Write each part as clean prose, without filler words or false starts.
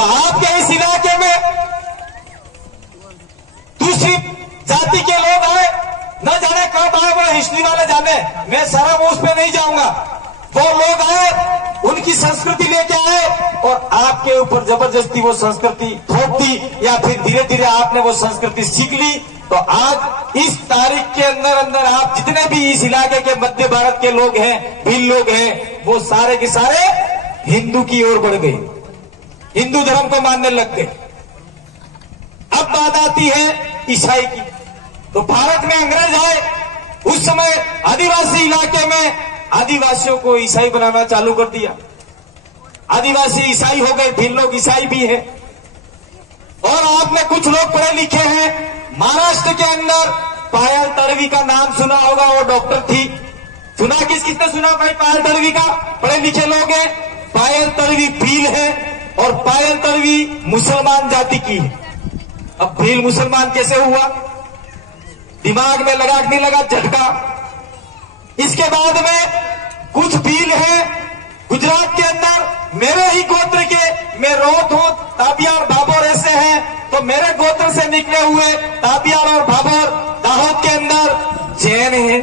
तो आपके इस इलाके में दूसरी जाति के लोग आए, न जाने कब आए, वो हिस्ट्री वाले जाने, मैं सारा वो उस पे नहीं जाऊंगा। वो लोग आए, उनकी संस्कृति लेके आए और आपके ऊपर जबरदस्ती वो संस्कृति थोप दी, या फिर धीरे धीरे आपने वो संस्कृति सीख ली। तो आज इस तारीख के अंदर अंदर आप जितने भी इस इलाके के मध्य भारत के लोग हैं, भील लोग हैं, वो सारे के सारे हिंदू की ओर बढ़ गए, हिंदू धर्म को मानने लग गए। अब बात आती है ईसाई की। तो भारत में अंग्रेज आए, उस समय आदिवासी इलाके में आदिवासियों को ईसाई बनाना चालू कर दिया। आदिवासी ईसाई हो गए, भील लोग ईसाई भी है। और आपने कुछ लोग पढ़े लिखे हैं, महाराष्ट्र के अंदर पायल तड़वी का नाम सुना होगा, वो डॉक्टर थी। सुना? किसने सुना भाई पायल तड़वी का? पढ़े लिखे लोग हैं। पायल तड़वी भील है और पायल तड़वी मुसलमान जाति की है। अब भील मुसलमान कैसे हुआ? दिमाग में लगा कि नहीं लगा झटका। इसके बाद में कुछ भील हैं गुजरात के अंदर, मेरे ही गोत्र के, मैं रोत हूं, ताबिया और भाभोर ऐसे हैं, तो मेरे गोत्र से निकले हुए ताबियार और भाभोर दाहोद के अंदर जैन है।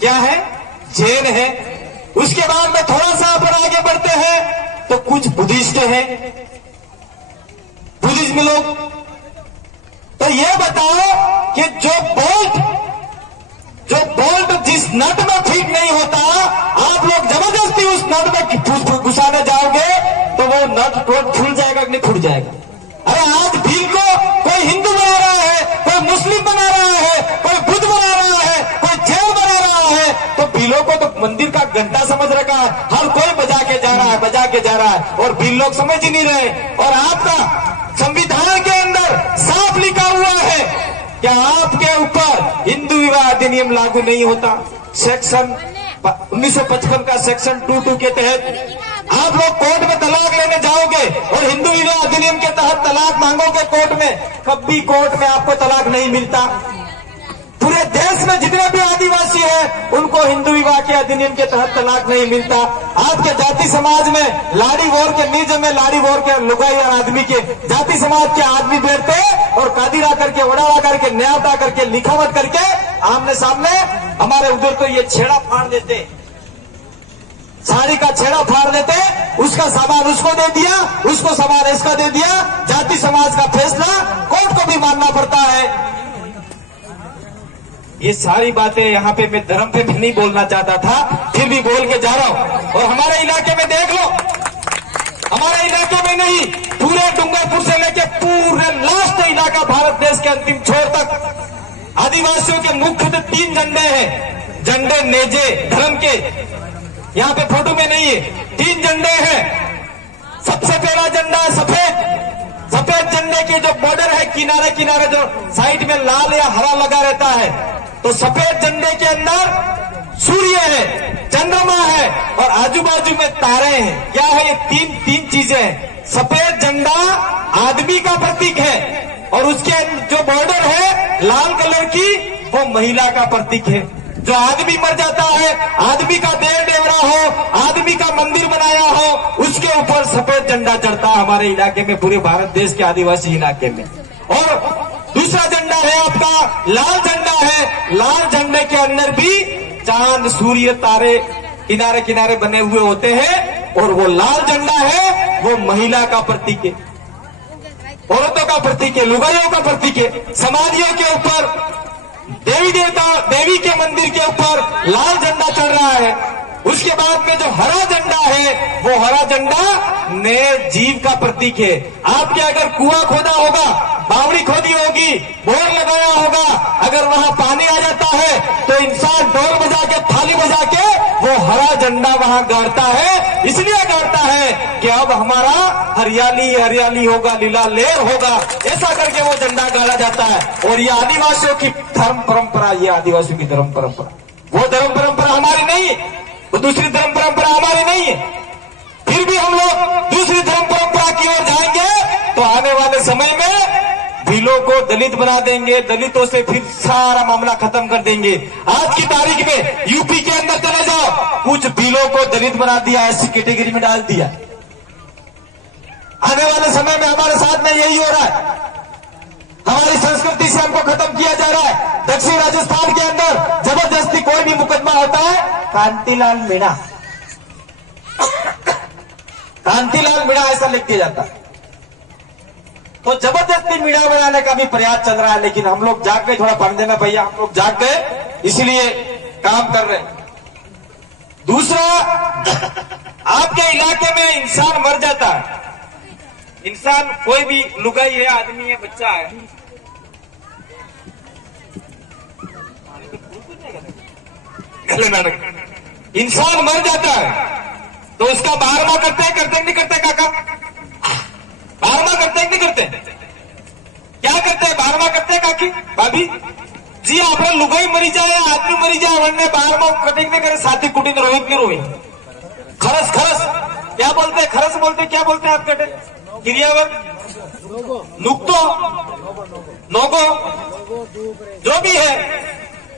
क्या है? जैन है। उसके बाद में थोड़ा सा पर आगे बढ़ते हैं तो कुछ बुद्धिस्ट हैं, बुद्धिज्म लोग। तो ये बताओ कि जो बोल्ट जिस नट में फिट नहीं होता, आप लोग जबरदस्ती उस नट में घुसाने जाओगे तो वो नट फूल जाएगा कि नहीं फूट जाएगा? अरे आज भील को कोई हिंदू बना रहा है, कोई मुस्लिम बना रहा है, कोई बुद्ध बना रहा है, कोई जैन बना रहा है, तो भीलों को तो मंदिर का घंटा समझ रखा है, हर कोई बजा के जा रहा है, और भील लोग समझ ही नहीं रहे। और आपका संविधान के अंदर साफ लिखा हुआ है कि आपके ऊपर हिंदू विवाह अधिनियम लागू नहीं होता। सेक्शन 1955 का सेक्शन 22 के तहत आप लोग कोर्ट में तलाक लेने जाओगे और हिंदू विवाह अधिनियम के तहत तलाक मांगोगे कोर्ट में, कभी कोर्ट में आपको तलाक नहीं मिलता। पूरे देश में जितने भी आदिवासी हैं उनको हिंदू विवाह के अधिनियम के तहत तलाक नहीं मिलता। आपके जाति समाज में लाड़ी वोर के निज में लाड़ी वोर के लुगाई और आदमी के जाति समाज के आदमी बैठते और कादिरा करके, उड़ावा करके, न्याता करके, लिखावट करके आमने सामने हमारे उधर तो ये छेड़ा फाड़ देते, साड़ी का छेड़ा फाड़ देते, उसका सामान उसको दे दिया, उसको सामान इसका दे दिया। जाति समाज का फैसला कोर्ट को भी मानना पड़ता है। ये सारी बातें यहाँ पे मैं धर्म पे भी नहीं बोलना चाहता था, फिर भी बोल के जा रहा हूँ। और हमारे इलाके में देख लो, हमारे इलाके में नहीं, पूरे डूंगरपुर से लेके पूरे लास्ट इलाका भारत देश के अंतिम छोर तक आदिवासियों के मुख्य 3 झंडे हैं। झंडे नेजे धर्म के, यहाँ पे फोटो में नहीं है, 3 झंडे हैं। सबसे पहला झंडा है सफेद झंडे के जो बॉर्डर है, किनारे किनारे जो साइड में लाल या हरा लगा रहता है, तो सफेद झंडे के अंदर सूर्य है, चंद्रमा है और आजू बाजू में तारे हैं। क्या है ये? तीन चीजें हैं। सफेद झंडा आदमी का प्रतीक है और उसके जो बॉर्डर है लाल कलर की, वो महिला का प्रतीक है। जो आदमी मर जाता है, आदमी का देह डेवरा हो, आदमी का मंदिर बनाया हो, उसके ऊपर सफेद झंडा चढ़ता है हमारे इलाके में, पूरे भारत देश के आदिवासी इलाके में। और दूसरा झंडा है आपका लाल झंडा है। लाल झंडे के अंदर भी चांद, सूर्य, तारे किनारे किनारे बने हुए होते हैं और वो लाल झंडा है, वो महिला का प्रतीक है, औरतों का प्रतीक है, लुगाइयों का प्रतीक है। समाधियों के ऊपर, देवी देवता, देवी के मंदिर के ऊपर लाल झंडा चढ़ रहा है। उसके बाद में जो हरा झंडा है, वो हरा झंडा नए जीव का प्रतीक है। आपके अगर कुआं खोदा होगा, बावड़ी खोदी होगी, बोर लगाया होगा, अगर वहां पानी आ जाता है तो इंसान ढोल बजा के, थाली बजा के वो हरा झंडा वहां गाड़ता है। इसलिए गाड़ता है कि अब हमारा हरियाली हरियाली होगा, लीला लेर होगा, ऐसा करके वो झंडा गाड़ा जाता है। और ये आदिवासियों की धर्म परंपरा, ये आदिवासियों की धर्म परंपरा, वो धर्म परंपरा हमारी नहीं है, वो दूसरी धर्म परंपरा हमारी नहीं है। फिर भी हम लोग दूसरी धर्म परंपरा की ओर जाएंगे तो आने वाले समय में भीलों को दलित बना देंगे, दलितों से फिर सारा मामला खत्म कर देंगे। आज की तारीख में यूपी के अंदर चले जाओ, कुछ भीलों को दलित बना दिया, ऐसी कैटेगरी में डाल दिया। आने समय में हमारे साथ में यही हो रहा है। हमारी संस्कृति से हमको खत्म किया जा रहा है। दक्षिण राजस्थान के अंदर जबरदस्ती कोई भी मुकदमा होता है, कांतिलाल मीणा, कांतिलाल मीणा ऐसा लिख दिया जाता है। तो जबरदस्ती मीणा बनाने का भी प्रयास चल रहा है, लेकिन हम लोग जाग गए, थोड़ा पढ़ देना भैया, हम लोग जाग गए इसलिए काम कर रहे हैं। दूसरा, आपके इलाके में इंसान मर जाता है, इंसान कोई भी लुगाई है, आदमी है, बच्चा है, इंसान मर जाता है तो उसका 12वां करते नहीं करते काका? 12वां करते नहीं करते? क्या करते हैं? 12वां करते हैं काकी भाभी जी? आपने लुगाई मरी जाए, आदमी मरी जाए, वरने 12वां कटिंग नहीं करे, साथी कुटी रोहित नहीं रोही, खरस खरस क्या बोलते हैं? खरस बोलते क्या बोलते हैं आप? कटे क्रियावर नुकतो नोगो जो भी है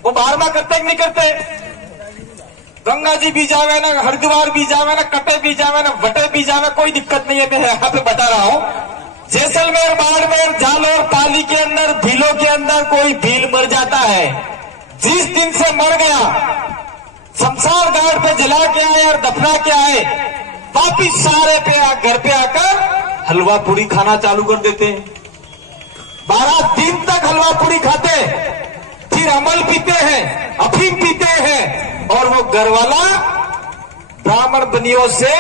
वो 12वां करते नहीं करते? गंगा जी भी जावे ना, हरिद्वार भी जावे ना, कटे भी जावे ना, वटे भी जावे, कोई दिक्कत नहीं है। मैं यहाँ पे बता रहा हूँ, जैसलमेर, बाड़मेर, जालोर, पाली के अंदर, भीलों के अंदर कोई भील मर जाता है, जिस दिन से मर गया शमशान घाट पे जला के आए और दफना के आए, वापिस सारे पे घर पे आकर हलवा पूरी खाना चालू कर देते हैं। 12 दिन तक हलवा पूरी खाते, फिर अमल पीते हैं, अफीम पीते हैं, और वो घरवाला ब्राह्मण बनियों से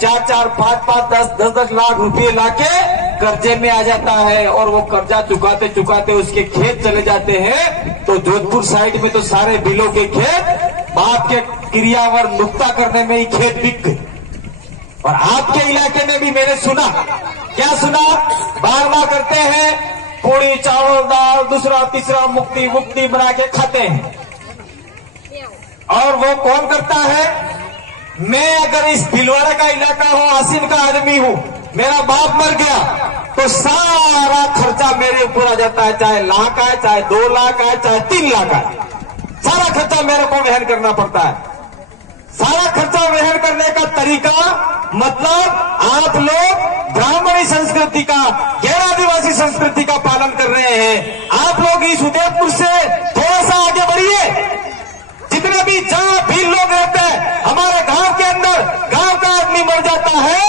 4-4, 5-5, 10-10 लाख रुपए लाके कर्जे में आ जाता है, और वो कर्जा चुकाते चुकाते उसके खेत चले जाते हैं। तो जोधपुर साइड में तो सारे बिलों के खेत बाप के क्रियावर नुक्ता करने में ही खेत बिक गए। और आपके इलाके में भी मैंने सुना, क्या सुना? 12वां करते हैं, पूड़ी चावल दाल दूसरा तीसरा मुक्ति मुक्ति बना के खाते हैं। और वो कौन करता है? मैं अगर इस भीलवाड़ा का इलाका हो, आसिन का आदमी हूं, मेरा बाप मर गया तो सारा खर्चा मेरे ऊपर आ जाता है, चाहे लाख आए, चाहे 2 लाख आए, चाहे 3 लाख आए, सारा खर्चा मेरे को वहन करना पड़ता है। सारा खर्चा वहन करने का तरीका मतलब आप लोग ब्राह्मणी संस्कृति का, गैर आदिवासी संस्कृति का पालन कर रहे हैं। आप लोग इस उदयपुर से थोड़ा सा आगे बढ़िए, जितने भी जहां भी लोग रहते हैं, हमारे गांव के अंदर गांव का आदमी मर जाता है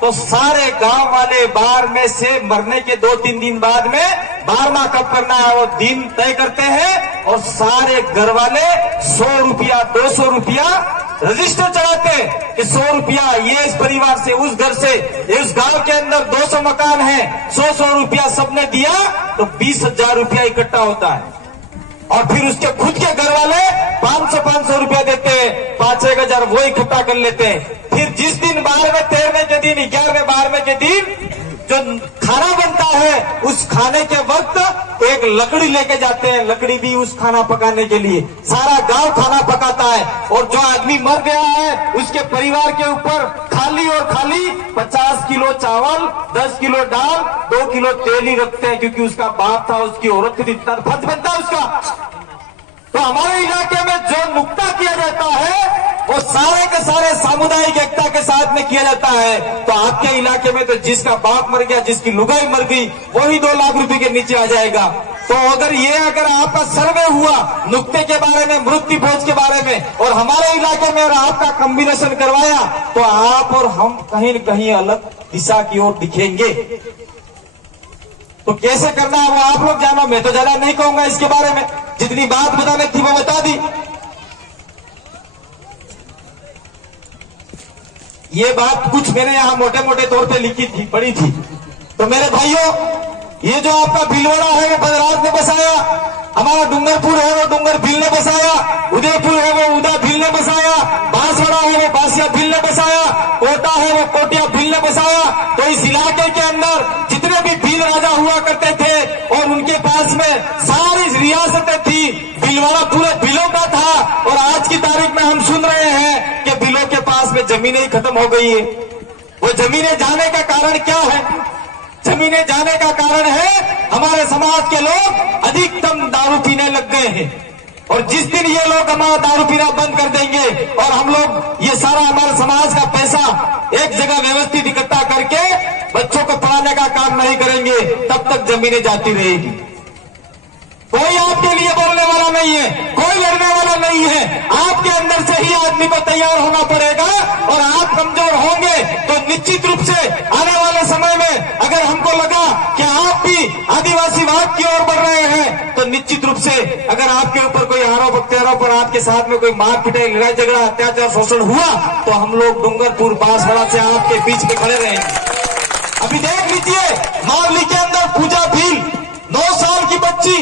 तो सारे गांव वाले बाहर में से मरने के 2-3 दिन बाद में 12वां कब करना है वो दिन तय करते हैं, और सारे घर वाले 100 रुपया 200 रुपया रजिस्टर चढ़ाते कि 100 रुपया ये इस परिवार से, उस घर से, इस गांव के अंदर 200 मकान है, 100 रुपया सबने दिया तो 20,000 रुपया इकट्ठा होता है। और फिर उसके खुद के घर वाले 500 रुपया देते हैं, 5-6 हजार वो इकट्ठा कर लेते हैं। फिर जिस दिन 12वें 13वें के दिन, 11वें 12वें के दिन जो खाना बनता है, उस खाने के वक्त एक लकड़ी लेके जाते हैं, लकड़ी भी उस खाना पकाने के लिए सारा गांव खाना पकाता है। और जो आदमी मर गया है उसके परिवार के ऊपर खाली और खाली 50 किलो चावल, 10 किलो दाल, 2 किलो तेल ही रखते हैं, क्योंकि उसका बाप था, उसकी औरत थी, इतना फर्ज बनता है उसका। तो हमारे इलाके में जो नुक्ता किया जाता है वो सारे के सारे सामुदायिक एकता के साथ में किया जाता है। तो आपके इलाके में तो जिसका बाप मर गया, जिसकी लुगाई मर गई, वही 2 लाख रुपए के नीचे आ जाएगा। तो अगर आपका सर्वे हुआ नुक्ते के बारे में, मृत्यु भोज के बारे में, और हमारे इलाके में आपका कॉम्बिनेशन करवाया, तो आप और हम कहीं न कहीं अलग दिशा की ओर दिखेंगे। तो कैसे करना है वो आप लोग जानो, मैं तो ज्यादा नहीं कहूंगा इसके बारे में, जितनी बात बताने थी वो बता दी। ये बात कुछ मैंने यहाँ मोटे मोटे तौर पे लिखी थी, पढ़ी थी। तो मेरे भाइयों, ये जो आपका भीलवाड़ा है वो बलराज ने बसाया, हमारा डूंगरपुर है वो डूंगर भील ने बसाया, उदयपुर है वो उदा भील ने बसाया, बांसवाड़ा है वो बासिया भील ने बसाया, कोटा है वो कोटिया भील ने बसाया। तो इस इलाके के अंदर जितने भी भील राजा हुआ करते थे और उनके पास में सारी रियासतें थी, भीलवाड़ा पूरे भीलों का था। और आज की तारीख में हम सुन रहे हैं कि भीलों के पास में जमीनें ही खत्म हो गई है। वो जमीनें जाने का कारण क्या है? जमीनें जाने का कारण है हमारे समाज के लोग अधिकतम दारू पीने लग गए हैं। और जिस दिन ये लोग हमारा दारू पीना बंद कर देंगे और हम लोग ये सारा हमारे समाज का पैसा एक जगह व्यवस्थित इकट्ठा करके बच्चों को पढ़ाने का रहेंगे तब तक जमीनें जाती रहेगी। कोई आपके लिए बोलने वाला नहीं है, कोई लड़ने वाला नहीं है। आपके अंदर से ही आदमी को तैयार होना पड़ेगा और आप कमजोर होंगे तो निश्चित रूप से आने वाले समय में अगर हमको लगा कि आप भी आदिवासीवाद की ओर बढ़ रहे हैं तो निश्चित रूप से अगर आपके ऊपर कोई आरोप प्रत्यारोप और आपके साथ में कोई मार पिटाई, लड़ाई झगड़ा, अत्याचार, शोषण हुआ तो हम लोग डूंगरपुर बांसवाड़ा से आपके बीच में खड़े रहेंगे। अभी देख लीजिए मावली के अंदर पूजा भील 9 साल की बच्ची,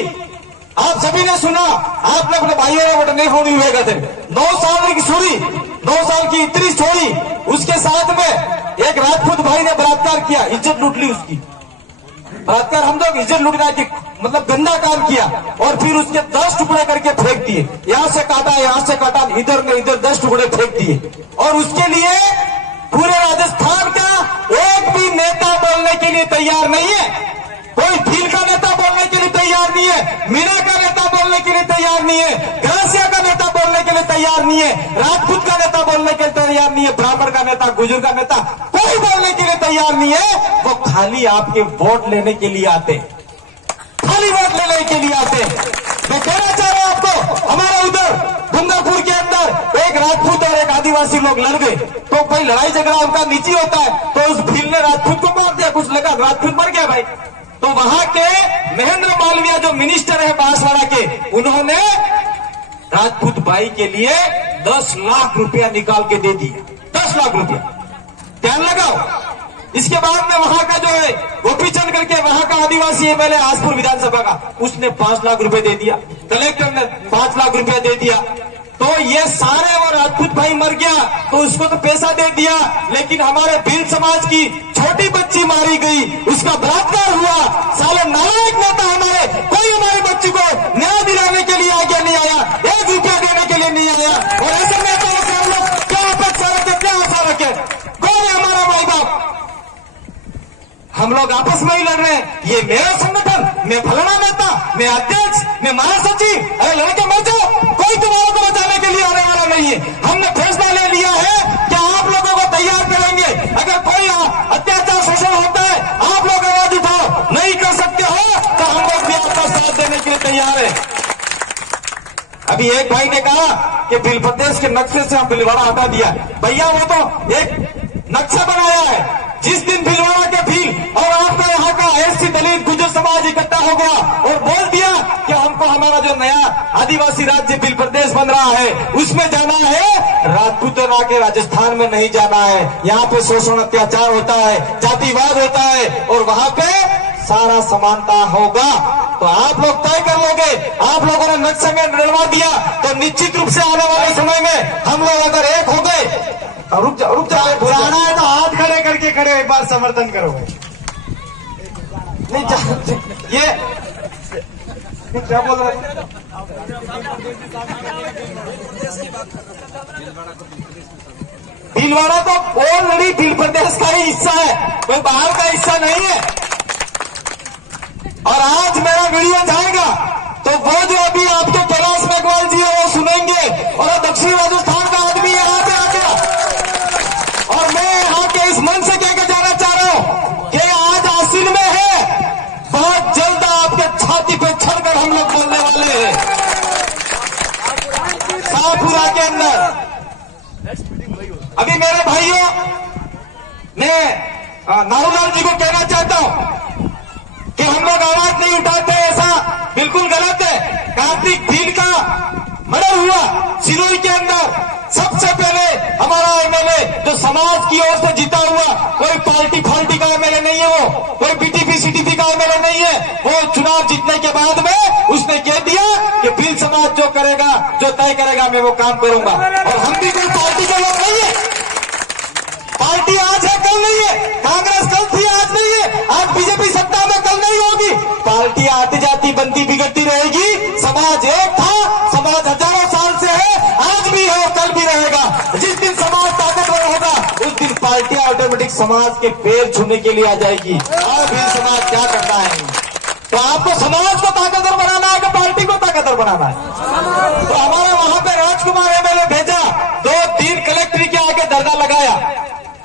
आप सभी ने सुना, आपने अपने भाइयों ने बट नहीं फोड़ी हुए थे, 9 साल की छोरी, 9 साल की इतनी छोरी, उसके साथ में एक राजपूत भाई ने बलात्कार किया, इज्जत लूट ली उसकी। बलात्कार हम लोग इज्जत लूटना की मतलब गंदा काम किया और फिर उसके 10 टुकड़े करके फेंक दिए, यहां से काटा, यहां से काटा, इधर में इधर 10 टुकड़े फेंक दिए। और उसके लिए पूरे राजस्थान का एक भी नेता बोलने के लिए तैयार नहीं है। कोई भील का नेता बोलने के लिए तैयार नहीं है, मीणा का नेता बोलने के लिए तैयार नहीं है, ग्रासिया का नेता बोलने के लिए तैयार नहीं है, राजपूत का नेता बोलने के लिए तैयार नहीं है, ब्राह्मण का नेता, गुर्जर का नेता, कोई बोलने के लिए तैयार नहीं है। वो खाली आपके वोट लेने के लिए आते, खाली वोट लेने के लिए आते। मैं कहना चाह रहा हूं आपको, हमारे उधर डूंगरपुर के अंदर एक राजपूत और एक आदिवासी लोग लड़ गए तो कोई लड़ाई झगड़ा उनका निजी होता है तो उस भील ने राजपूत को मार दिया, कुछ लगा राजपूत मर गया भाई। तो वहां के महेंद्र मालवीय जो मिनिस्टर है बांसवाड़ा के, उन्होंने राजपूत भाई के लिए 10 लाख रुपया निकाल के दे दिए, 10 लाख रुपया, ध्यान लगाओ। इसके बाद में वहां का जो है गोपीचंद करके वहां का आदिवासी एमएलए आसपुर विधानसभा का, उसने 5 लाख रुपए दे दिया, कलेक्टर ने 5 लाख रुपया दे दिया। तो ये सारे वो राजपूत भाई मर गया तो उसको तो पैसा दे दिया, लेकिन हमारे भील समाज की छोटी बच्ची मारी गई, उसका बलात्कार हुआ, साले नालायक नेता हमारे, कोई हमारी बच्ची को न्याय दिलाने के लिए आगे नहीं आया, 1 रुपया देने के लिए नहीं आया। और ऐसे नेताओं से हम लोग क्या अपेक्षा रखे, क्या आशा रखे? कौन है हमारा माई बाप? हम लोग आपस में ही लड़ रहे हैं, ये मेरा संगठन, मैं फलाना नेता, मैं अध्यक्ष, मैं महासचिव, अरे लड़के मर जाओ, कोई तुम्हारों को बचाने के लिए आने वाला नहीं है। हमने फैसला ले लिया है कि आप लोगों को तैयार करेंगे, अगर कोई अत्याचार शोषण होता है आप लोग आवाज उठाओ, नहीं कर सकते हो तो हम लोग भी आपका साथ देने के लिए तैयार है। अभी एक भाई ने कहा कि भील प्रदेश के नक्शे से हम भीलवाड़ा हटा दिया, भैया वो तो एक नक्शा बनाया है। जिस दिन भीलवाड़ा के भील और आपका यहाँ का एससी दलित गुर्जर समाज इकट्ठा हो गया और बोल दिया कि हमको हमारा जो नया आदिवासी राज्य भील प्रदेश बन रहा है उसमें जाना है, राजपूतों के राजस्थान में नहीं जाना है, यहाँ पे शोषण अत्याचार होता है, जातिवाद होता है और वहाँ पे सारा समानता होगा। तो आप लोग तय कर लोगे, आप लोगों ने नक्शे में डलवा दिया तो निश्चित रूप से आने वाले समय में हम लोग अगर एक हो गए, रुक जाओ जाना है तो हाथ खड़े करके खड़े एक बार समर्थन करो। नहीं ये क्या बोल रहे हैं? भीलवाड़ा तो ऑलरेडी भील प्रदेश का ही हिस्सा है, कोई बाहर का हिस्सा नहीं है। और आज मेरा वीडियो जाएगा तो वो जो अभी आपके कैलाश मेघवाल जी है वो सुनेंगे और दक्षिण राजस्थान का आदमी यहाँ पे आ गया। और मैं यहाँ के इस मन से कहकर जाना चाह रहा हूँ कि आज आसिन में है, बहुत जल्द आपके छाती पे चढ़कर हम लोग बोलने वाले हैं शाहपुरा के अंदर। अभी मेरे भाइयों, मैं नारूलाल जी को कहना चाहता हूँ कि हम लोग आवाज नहीं उठाते, ऐसा बिल्कुल गलत है। कार्तिक भील का मर्डर हुआ सिरोही के अंदर, सबसे पहले हमारा एमएलए जो समाज की ओर से जीता हुआ, कोई पार्टी फाल्टी का एमएलए नहीं है, वो कोई बीटीपी सीटीपी का एमएलए नहीं है, वो चुनाव जीतने के बाद में उसने कह दिया कि भील समाज जो करेगा, जो तय करेगा, मैं वो काम करूंगा। और हम भी कोई पार्टी के लोग नहीं है, पार्टी आज है कल नहीं है, कांग्रेस कल थी आज नहीं है, आज बीजेपी सत्ता में कल नहीं होगी, पार्टी आती जाती बनती बिगड़ती रहेगी। समाज एक था, समाज हजारों साल से है, आज भी है और कल भी रहेगा। जिस दिन समाज ताकतवर होगा उस दिन पार्टियां ऑटोमेटिक समाज के पैर छूने के लिए आ जाएगी। और भी समाज क्या करना है, तो आपको समाज को ताकतवर बनाना है कि पार्टी को ताकतवर बनाना है? तो हमारा वहां पे राजकुमार एमएलए भेजा, 2 दिन कलेक्ट्री के आगे धरना लगाया,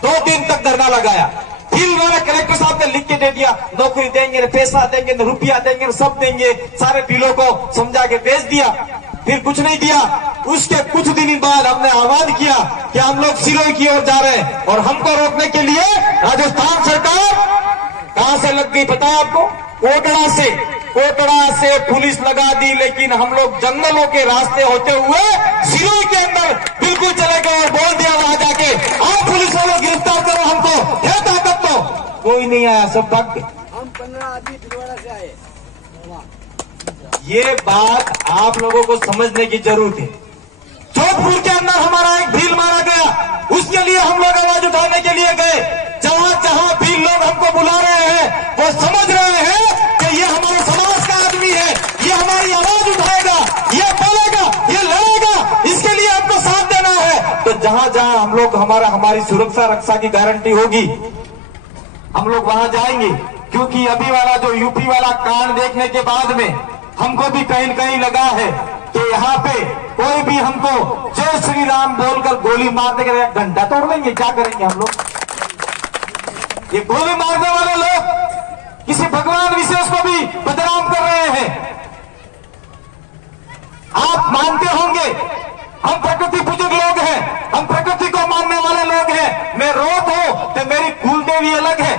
2 दिन तक धरना लगाया, फिर उन्होंने कलेक्टर साहब ने लिख के दे दिया, नौकरी देंगे, न पैसा देंगे, न रुपया देंगे, न सब देंगे। सारे बिलों को समझा के बेच दिया, फिर कुछ नहीं दिया। उसके कुछ दिन बाद हमने आह्वान किया कि हम लोग सिरोही की ओर जा रहे हैं, और हमको रोकने के लिए राजस्थान सरकार कहां से लग गई पता है आपको? कोटड़ा से पुलिस लगा दी। लेकिन हम लोग जंगलों के रास्ते होते हुए सिरोही के अंदर बिल्कुल चले गए और बोल दिया वहां जाके, आओ पुलिस वालों गिरफ्तार करो हमको, है ताकत तो। कोई नहीं आया, सब भाग गए। हम 15 आदमी भिलवाड़ा से आए। ये बात आप लोगों को समझने की जरूरत है। जोधपुर के अंदर हमारा एक भील मारा गया, उसके लिए हम लोग आवाज उठाने के लिए गए। जहां जहां भील लोग हमको बुला रहे हैं, वो समझ रहे हैं कि ये हमारे समाज का आदमी है, ये हमारी आवाज उठाएगा, ये बोलेगा, ये लड़ेगा, इसके लिए हमको साथ देना है। तो जहां जहां हम लोग हमारी सुरक्षा रक्षा की गारंटी होगी, हम लोग वहां जाएंगे। क्योंकि अभी वाला जो यूपी वाला कांड देखने के बाद में हमको भी कहीं न कहीं लगा है कि यहाँ पे कोई भी हमको जय श्री राम बोलकर गोली मार देगा, घंटा तोड़ लेंगे, क्या करेंगे हम लोग? ये गोली मारने वाले लोग किसी भगवान विशेष को भी बदनाम कर रहे हैं। आप मानते होंगे हम प्रकृति पूजक लोग हैं, हम प्रकृति को मानने वाले लोग हैं। मैं रोत हूं तो मेरी कुलदेवी अलग है।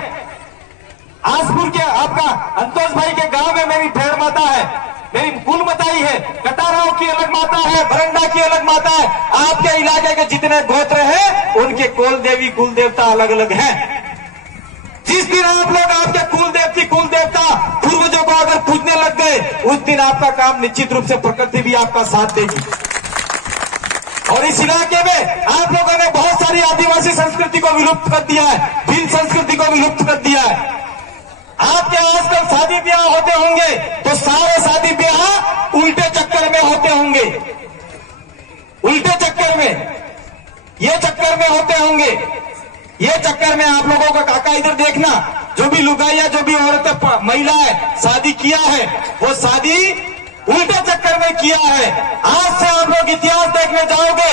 आसपुर के आपका अंतोष भाई के गांव में मेरी भेड़ माता है, मेरी कुल मताई है। कटाराव की अलग माता है, बरंडा की अलग माता है। आपके इलाके के जितने गोत्र हैं उनके कुल देवी कुल देवता अलग अलग हैं। जिस दिन आप लोग आपके कुल देवती कुल देवता पूर्वजों को अगर पूजने लग गए, उस दिन आपका काम निश्चित रूप से प्रकृति भी आपका साथ देगी। और इस इलाके में आप लोगों ने बहुत सारी आदिवासी संस्कृति को विलुप्त कर दिया है, भील संस्कृति को विलुप्त कर दिया है। आपके आजकल शादी ब्याह होते होंगे तो सारे शादी ब्याह उल्टे चक्कर में होते होंगे, उल्टे चक्कर में, ये चक्कर में होते होंगे। ये चक्कर में आप लोगों का काका इधर देखना, जो भी लुगाइया जो भी औरतें महिलाएं शादी किया है, वो शादी उल्टे चक्कर में किया है। आज से आप लोग इतिहास देखने जाओगे,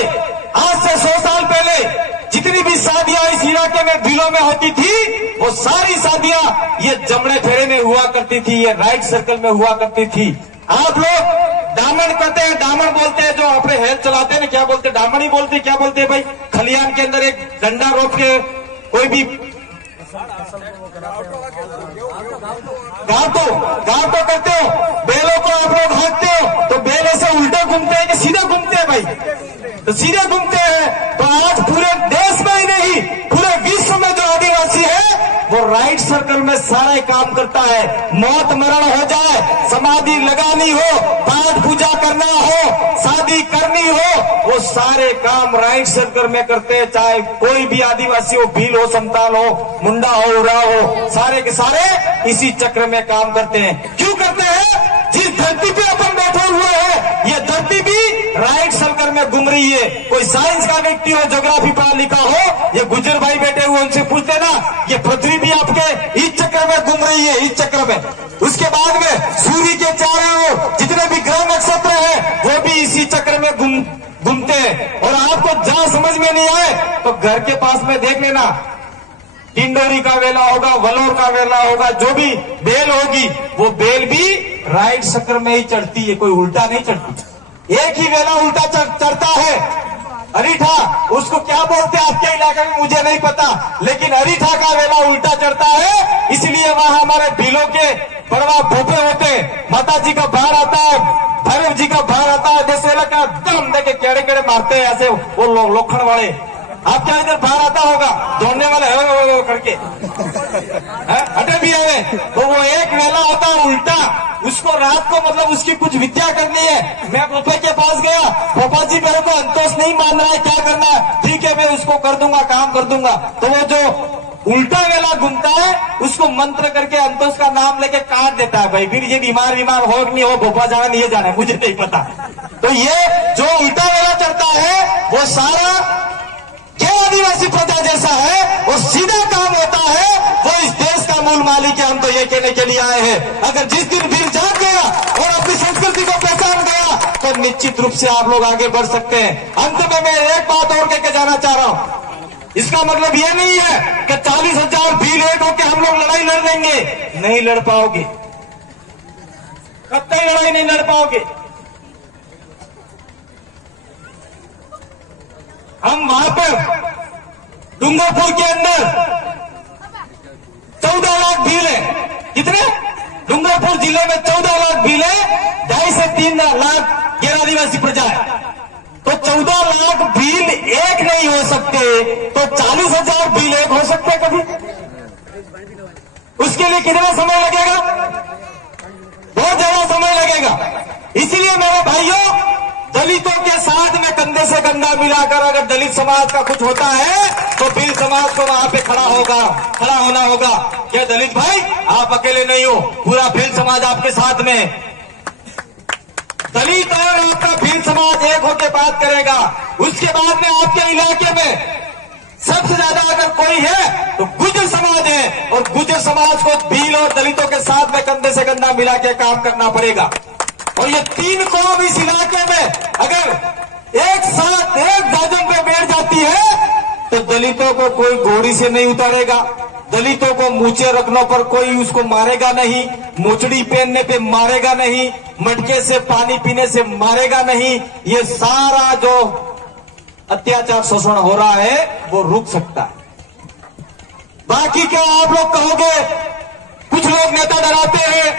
आज से 100 साल पहले जितनी भी शादियां इस इलाके में भीलों में होती थी, वो सारी शादियां ये जमणे फेरे में हुआ करती थी, ये राइट सर्कल में हुआ करती थी। आप लोग दामन करते हैं, दामन बोलते हैं, जो अपने हेल्थ चलाते हैं ना, क्या बोलते हैं? दामन ही बोलते हैं, क्या बोलते हैं भाई? खलियान के अंदर एक डंडा रोक के कोई भी गाँव तो करते हो, बेलों को आप लोग हाँकते हो, तो बेल ऐसे उल्टे घूमते हैं कि सीधे घूमते हैं भाई? तो सीधे घूमते हैं। तो आज पूरे देश में ही नहीं, पूरे विश्व में जो आदिवासी है वो राइट सर्कल में सारा काम करता है। मौत मरण हो जाए, समाधि लगानी हो, पाठ पूजा करना हो, शादी करनी हो, वो सारे काम राइट सर्कल में करते हैं। चाहे कोई भी आदिवासी हो, भील हो, संताल हो, मुंडा हो, उराव हो, सारे के सारे इसी चक्र में काम करते हैं। क्यों करते हैं? जिस धरती पे अपन बैठे हुए हैं, ये धरती भी राइट सर्कल में घूम रही है। कोई साइंस का व्यक्ति हो, ज्योग्राफी पढ़ा लिखा हो, ये गुजर भाई बैठे हुए, उनसे पूछते ना, ये पृथ्वी भी आपके इस चक्र में घूम रही है, इस चक्र में। उसके बाद में सूर्य के चारों ओर जितने भी ग्रह नक्षत्र है, वो भी इसी चक्र में घूमते हैं। और आपको जहां समझ में नहीं आए तो घर के पास में देख लेना, टिंडोरी का वेला होगा, वलोर का वेला होगा, जो भी बेल होगी वो बेल भी राइट चक्र में ही चढ़ती है, कोई उल्टा नहीं चढ़ती। एक ही वेला उल्टा चढ़ता है, अरीठा, उसको क्या बोलते हैं आपके इलाके में मुझे नहीं पता, लेकिन अरीठा का वेला उल्टा चढ़ता है। इसलिए वहां हमारे भीलों के बड़वा भोपे होते हैं, माता जी का भार आता है, भैरव जी का भार आता है, जैसे लगा दम देके केड़े केड़े मारते हैं ऐसे वो लोखंड वाले। आपके इधर बाहर आता होगा दौड़ने वाले करके हटे भी है, तो वो एक वेला होता है उल्टा। उसको रात को मतलब उसकी कुछ विद्या करनी है। मैं पोपे के पास गया, पोपा जी मेरे को अंतोष नहीं मान रहा है, क्या करना है? ठीक है, मैं उसको कर दूंगा, काम कर दूंगा। तो वो जो उल्टा वेला घूमता है, उसको मंत्र करके अंतोष का नाम लेके काट देता है भाई। फिर ये बीमार हो कि नहीं हो, भोपा जाना नहीं जाना मुझे नहीं पता। तो ये जो उल्टा वेला चढ़ता है वो सारा क्या आदिवासी प्रजा जैसा है, वो सीधा काम होता है, वो इस देश का मूल मालिक है। हम तो ये कहने के लिए आए हैं, अगर जिस दिन भील जाग गया और अपनी संस्कृति को पहचान गया तो निश्चित रूप से आप लोग आगे बढ़ सकते हैं। अंत में मैं एक बात और कहकर जाना चाह रहा हूं, इसका मतलब ये नहीं है कि 40,000 भील एक होकर हम लोग लड़ाई लड़ रहे देंगे, नहीं लड़ पाओगे, कतई लड़ाई नहीं लड़ पाओगे। हम वहां पर डूंगरपुर के अंदर 14 लाख भील है। कितने? डूंगरपुर जिले में 14 लाख भील है, 2.5 से 3 लाख गैर आदिवासी प्रजा है। तो 14 लाख भील एक नहीं हो सकते, तो 40,000 भील एक हो सकते कभी? उसके लिए कितना समय लगेगा? बहुत ज्यादा समय लगेगा। इसीलिए मेरे भाइयों, दलितों के साथ में कंधे से कंधा मिलाकर अगर दलित समाज का कुछ होता है तो भील समाज को वहां पे खड़ा होना होगा। क्या दलित भाई आप अकेले नहीं हो, पूरा भील समाज आपके साथ में। दलित और आपका भील समाज एक होकर बात करेगा। उसके बाद में आपके इलाके में सबसे ज्यादा अगर कोई है तो गुर्जर समाज है, और गुर्जर समाज को भील और दलितों के साथ में कंधे से कंधा मिला के काम करना पड़ेगा। और ये 3 कौम इस इलाके में अगर एक साथ एक दर्जन पे बैठ जाती है तो दलितों को कोई घोड़ी से नहीं उतारेगा, दलितों को मूछे रखने पर कोई उसको मारेगा नहीं, मोचड़ी पहनने पे मारेगा नहीं, मटके से पानी पीने से मारेगा नहीं। ये सारा जो अत्याचार शोषण हो रहा है वो रुक सकता है। बाकी क्या आप लोग कहोगे, कुछ लोग नेता डराते हैं,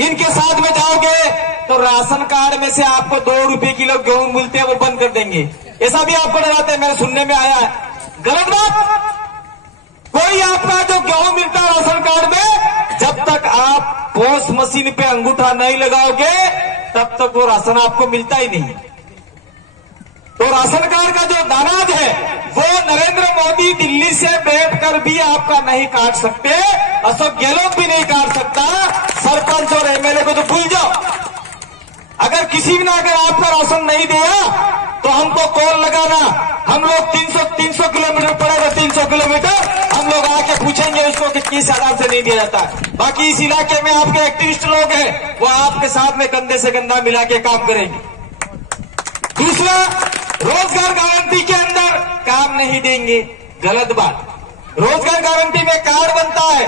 इनके साथ में जाओगे तो राशन कार्ड में से आपको 2 रुपए किलो गेहूं मिलते हैं वो बंद कर देंगे, ऐसा भी आपको डराते हैं। मेरे सुनने में आया है, गलत बात। कोई आपका जो गेहूं मिलता है राशन कार्ड में, जब तक आप पोस्ट मशीन पे अंगूठा नहीं लगाओगे तब तक वो राशन आपको मिलता ही नहीं। तो राशन कार्ड का जो दानाज है वो नरेंद्र मोदी दिल्ली से बैठकर भी आपका नहीं काट सकते, अशोक गहलोत भी नहीं काट सकता, सरपंच और एमएलए को तो भूल जाओ। अगर किसी ने अगर आपका राशन नहीं दिया तो हमको कॉल लगाना, हम लोग 300 किलोमीटर पड़ेगा, 300 किलोमीटर हम लोग आके पूछेंगे उसको कि किस आधार से नहीं दिया जाता है। बाकी इस इलाके में आपके एक्टिविस्ट लोग हैं, वो आपके साथ में कंधे से कंधा मिला के काम करेंगे। दूसरा, रोजगार गारंटी के अंदर काम नहीं देंगे, गलत बात। रोजगार गारंटी में कार्ड बनता है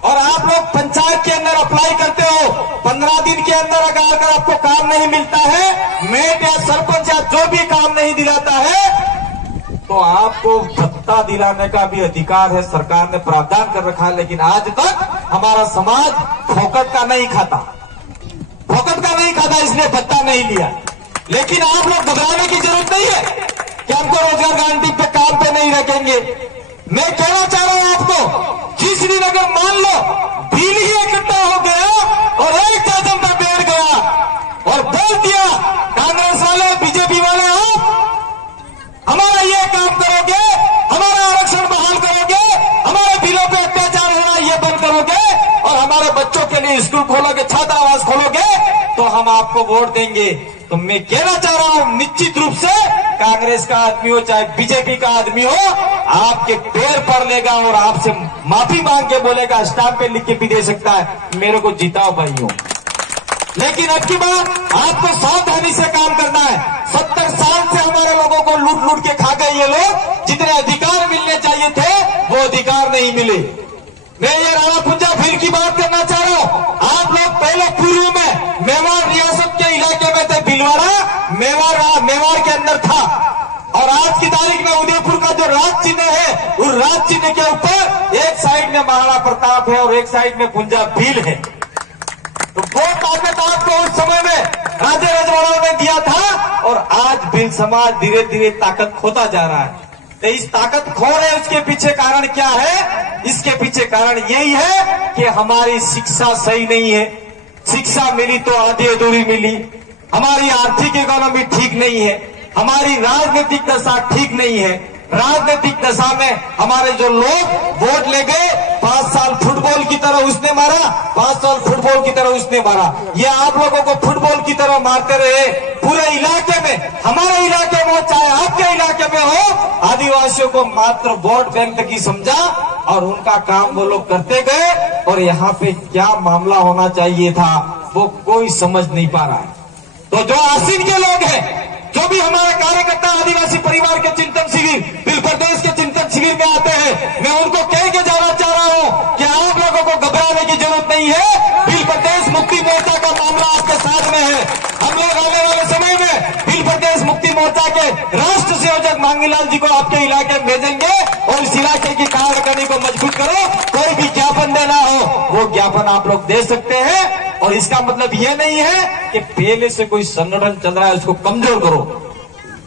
और आप लोग पंचायत के अंदर अप्लाई करते हो, 15 दिन के अंदर अगर आपको काम नहीं मिलता है, मेट या सरपंच या जो भी काम नहीं दिलाता है, तो आपको भत्ता दिलाने का भी अधिकार है, सरकार ने प्रावधान कर रखा है। लेकिन आज तक हमारा समाज फोकट का नहीं खाता, इसलिए भत्ता नहीं लिया। लेकिन आप लोग घबराने की जरूरत नहीं है कि हमको रोजगार गारंटी पे काम पे नहीं रखेंगे। मैं कहना चाह रहा हूं आपको, जिस दिन अगर मान लो भील ही इकट्ठा हो गया और एक दर्जन पे बैठ गया और बोल दिया कांग्रेस वाले बीजेपी वाले हो, हमारा ये काम करोगे, हमारा आरक्षण बहाल करोगे, हमारे भीलों पे अत्याचार हो रहा है ये बंद करोगे और हमारे बच्चों के लिए स्कूल खोलोगे, छात्रावास खोलोगे, तो हम आपको वोट देंगे। तो मैं कहना चाह रहा हूं, निश्चित रूप से कांग्रेस का आदमी हो चाहे बीजेपी का आदमी हो, आपके पैर पर लेगा और आपसे माफी मांग के बोलेगा, स्टाम्प पे लिख के भी दे सकता है मेरे को जिताओ भाइयों। लेकिन अब की बार आपको सावधानी से काम करना है। 70 साल से हमारे लोगों को लूट के खा गए ये लोग, जितने अधिकार मिलने चाहिए थे वो अधिकार नहीं मिले। मैं ये राणा कुंजा भील की बात करना चाह रहा हूं। आप लोग पहले पूर्व में मेवाड़ रियासत के इलाके में थे, भीलवाड़ा मेवाड़ के अंदर था, और आज की तारीख में उदयपुर का जो राज चिन्ह है, उस राज चिन्ह के ऊपर एक साइड में महाराणा प्रताप है और एक साइड में कुंजा भील है। तो वो ताकत आपको उस समय में राजे रजवाड़ों ने दिया था और आज भील समाज धीरे धीरे ताकत खोता जा रहा है। तो इस ताकत खो रहे उसके पीछे कारण क्या है? इसके पीछे कारण यही है कि हमारी शिक्षा सही नहीं है। शिक्षा मिली तो आधी अधूरी मिली, हमारी आर्थिक इकोनॉमी ठीक नहीं है, हमारी राजनीतिक दशा ठीक नहीं है। राजनीतिक दशा में हमारे जो लोग वोट ले गए, 5 साल फुटबॉल की तरह उसने मारा, 5 साल फुटबॉल की तरह उसने मारा, ये आप लोगों को फुटबॉल की तरह मारते रहे पूरे इलाके में। हमारे इलाके में हो चाहे आपके इलाके में हो, आदिवासियों को मात्र वोट बैंक तक ही समझा और उनका काम वो लोग करते गए, और यहाँ पे क्या मामला होना चाहिए था वो कोई समझ नहीं पा रहा है। तो जो आसीन के लोग हैं, जो भी हमारे कार्यकर्ता आदिवासी परिवार के चिंतन शिविर, भील प्रदेश के चिंतन शिविर में आते हैं, मैं उनको कह के जाना चाह रहा हूं कि आप लोगों को घबराने में है। हम लोग आने वाले समय में भील प्रदेश मुक्ति मोर्चा के राष्ट्र संयोजक मांगीलाल जी को आपके इलाके में भेजेंगे और इस इलाके की कार्यकारिणी को मजबूत करो। कोई भी ज्ञापन देना हो वो ज्ञापन आप लोग दे सकते हैं। और इसका मतलब ये नहीं है कि पहले से कोई संगठन चल रहा है उसको कमजोर करो,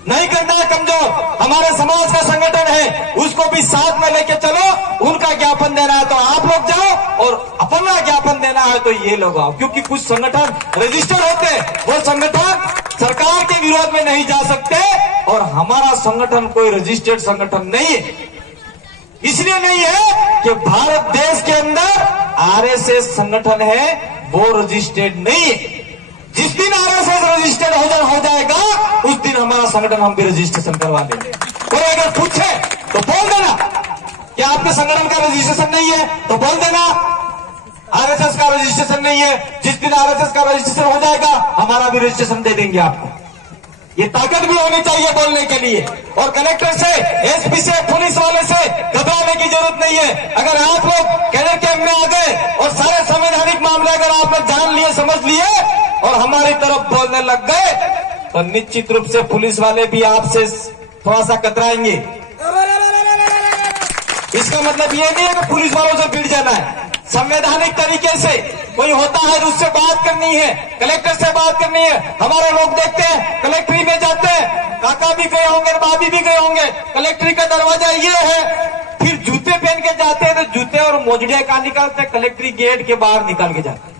नहीं करना है कमजोर। हमारे समाज का संगठन है, उसको भी साथ में लेके चलो। उनका ज्ञापन देना है तो आप लोग जाओ और अपना ज्ञापन देना है तो ये लोग आओ, क्योंकि कुछ संगठन रजिस्टर होते, वो संगठन सरकार के विरोध में नहीं जा सकते और हमारा संगठन कोई रजिस्टर्ड संगठन नहीं है। इसलिए नहीं है कि भारत देश के अंदर आरएसएस संगठन है, वो रजिस्टर्ड नहीं है। जिस दिन आरएसएस रजिस्टर्ड हो जाएगा उस दिन हमारा संगठन हम भी रजिस्ट्रेशन करवा देंगे। कोई अगर पूछे तो बोल देना कि आपके संगठन का रजिस्ट्रेशन नहीं है, तो बोल देना आरएसएस का रजिस्ट्रेशन नहीं है। जिस दिन आरएसएस का रजिस्ट्रेशन हो जाएगा हमारा भी रजिस्ट्रेशन दे देंगे आपको। ये ताकत भी होनी चाहिए बोलने के लिए। और कलेक्टर से, एसपी से, पुलिस वाले से घबराने की जरूरत नहीं है। अगर आप लोग कैडर कैंप में आ गए और सारे संवैधानिक मामले अगर आप लोग जान लिए, समझ लिए और हमारी तरफ बोलने लग गए तो निश्चित रूप से पुलिस वाले भी आपसे थोड़ा सा कतराएंगे। इसका मतलब ये नहीं है कि पुलिस वालों से भिड़ जाना है। संवैधानिक तरीके से कोई होता है तो उससे बात करनी है, कलेक्टर से बात करनी है। हमारे लोग देखते हैं कलेक्ट्री में जाते हैं, काका भी गए होंगे, भाभी भी गए होंगे, कलेक्ट्री का दरवाजा ये है, फिर जूते पहन के जाते हैं तो जूते और मोजड़िया कहाँ निकालते हैं, कलेक्ट्री गेट के बाहर निकाल के जाते हैं।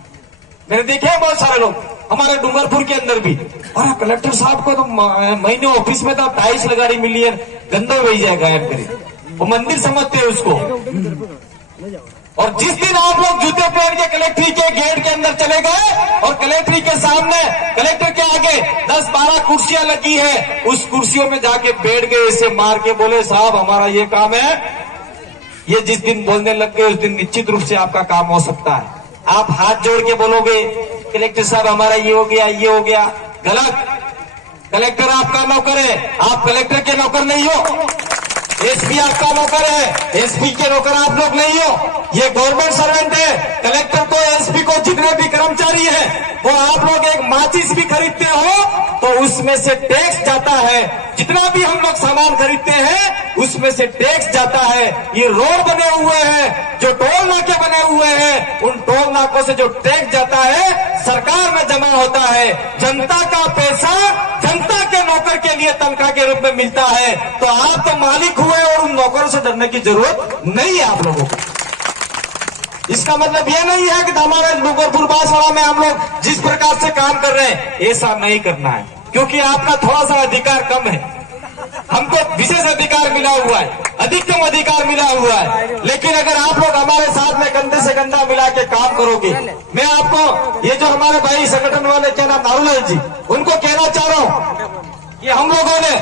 मैंने देखे हैं बहुत सारे लोग हमारे डूंगरपुर के अंदर भी। और कलेक्टर साहब को तो महीने ऑफिस में तो टाइल्स लगानी मिली है, गंदा वही जाएगा गायब करे, वो मंदिर समझते हैं उसको। और जिस दिन आप लोग जूते पहन के कलेक्ट्री के गेट के अंदर चले गए और कलेक्ट्री के सामने, कलेक्टर के आगे 10-12 कुर्सियां लगी है, उस कुर्सियों में जाके बैठ गए, इसे मार के बोले साहब हमारा ये काम है, ये जिस दिन बोलने लग गए उस दिन निश्चित रूप से आपका काम हो सकता है। आप हाथ जोड़ के बोलोगे कलेक्टर साहब हमारा ये हो गया, ये हो गया, गलत। कलेक्टर आपका नौकर है, आप कलेक्टर के नौकर नहीं हो। एसपी आपका नौकर है, एसपी के नौकर आप लोग नहीं हो। ये गवर्नमेंट सर्वेंट है। कलेक्टर को, एसपी को, जितने भी कर्मचारी हैं वो आप लोग एक माचिस भी खरीदते हो तो उसमें से टैक्स जाता है। जितना भी हम लोग सामान खरीदते हैं उसमें से टैक्स जाता है। ये रोड बने हुए हैं, जो टोल नाके बने हुए हैं, उन टोल नाकों से जो टैक्स जाता है सरकार में जमा होता है। जनता का पैसा जनता के नौकर के लिए तनख्वाह के रूप में मिलता है। तो आप तो मालिक हुए और उन नौकरों से डरने की जरूरत नहीं है आप लोगों को। इसका मतलब ये नहीं है कि हमारे डूंगरपुर बांसवाड़ा में हम लोग जिस प्रकार से काम कर रहे हैं ऐसा नहीं करना है, क्योंकि आपका थोड़ा सा अधिकार कम है, हमको विशेष अधिकार मिला हुआ है, अधिकतम अधिकार मिला हुआ है। लेकिन अगर आप लोग हमारे साथ में कंधे से कंधा मिला के काम करोगे, मैं आपको ये जो हमारे भाई संगठन वाले क्या नाम नारूलाल जी, उनको कहना चाह रहा हूं कि हम लोगों ने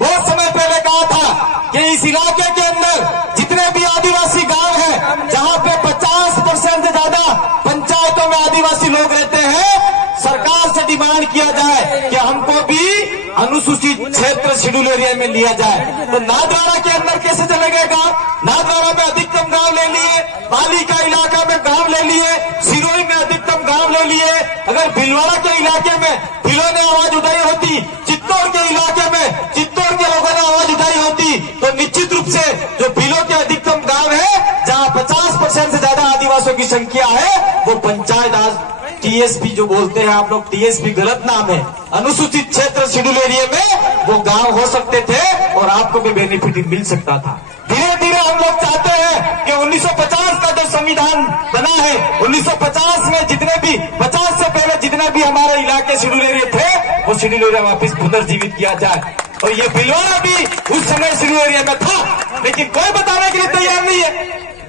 बहुत समय पहले कहा था कि इस इलाके के अंदर जितने भी आदिवासी गांव हैं जहां पे 50% से ज्यादा पंचायतों में आदिवासी लोग रहते हैं, सरकार से डिमांड किया जाए कि हमको भी अनुसूचित क्षेत्र शेड्यूल एरिया में लिया जाए। तो नाथद्वारा के अंदर कैसे चले गए गांव? नाथद्वारा में अधिकतम गांव ले लिए, पाली का इलाका में गांव ले लिए, सिरोही में अधिकतम गांव ले लिए। अगर भीलवाड़ा के इलाके में भीलों ने आवाज उठाई होती, चित्तौड़ के इलाके में चित्तौड़ के लोगों ने आवाज उठाई होती, तो निश्चित रूप से जो भीलों के अधिकतम गांव है जहां 50% से ज्यादा आदिवासियों की संख्या है वो पंचायत आज टीएसपी जो बोलते हैं आप लोग, टीएसपी गलत नाम है, अनुसूचित क्षेत्र शेड्यूल एरिया में वो गांव हो सकते थे और आपको भी बेनिफिट मिल सकता था। धीरे धीरे हम लोग चाहते हैं कि 1950 का जो संविधान बना है, 1950 में जितने भी 50 से पहले जितने भी हमारे इलाके शेड्यूल एरिया थे वो शेड्यूल एरिया वापिस पुनर्जीवित किया जाए। और ये भीलवाड़ा भी उस समय शेड्यूल एरिया में था, लेकिन कोई बताने के लिए तैयार नहीं है।